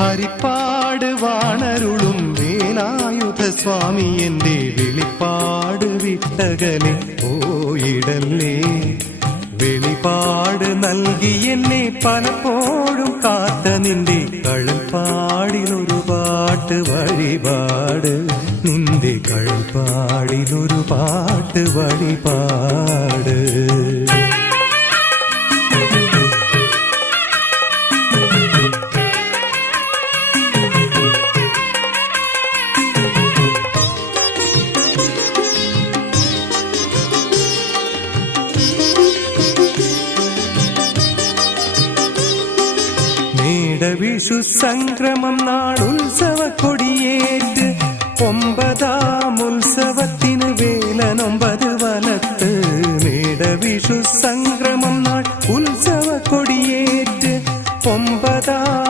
ഹരിപ്പാട് വാണരുളും വേലായുധ സ്വാമി എന്റെ വെളിപ്പാട് വിട്ടകലെ പോയിടല്ലേ. വെളിപാട് നൽകി എന്നെ പലപ്പോഴും കാത്ത നിന്റെ കഴൽപ്പാടിലൊരു പാട്ട് വഴിപാട്. നിന്റെ കഴൽപ്പാടിലൊരു പാട്ട് വഴിപാട്. വിഷു സംക്രമം നാളുത്സവ കൊടിയേറ്റ് 9ാം ഉത്സവത്തിന് വേലനൊമ്പത് വലത്ത്. മേടവിഷു സംക്രമം നാൾ ഉത്സവ കൊടിയേറ്റ് 9ാം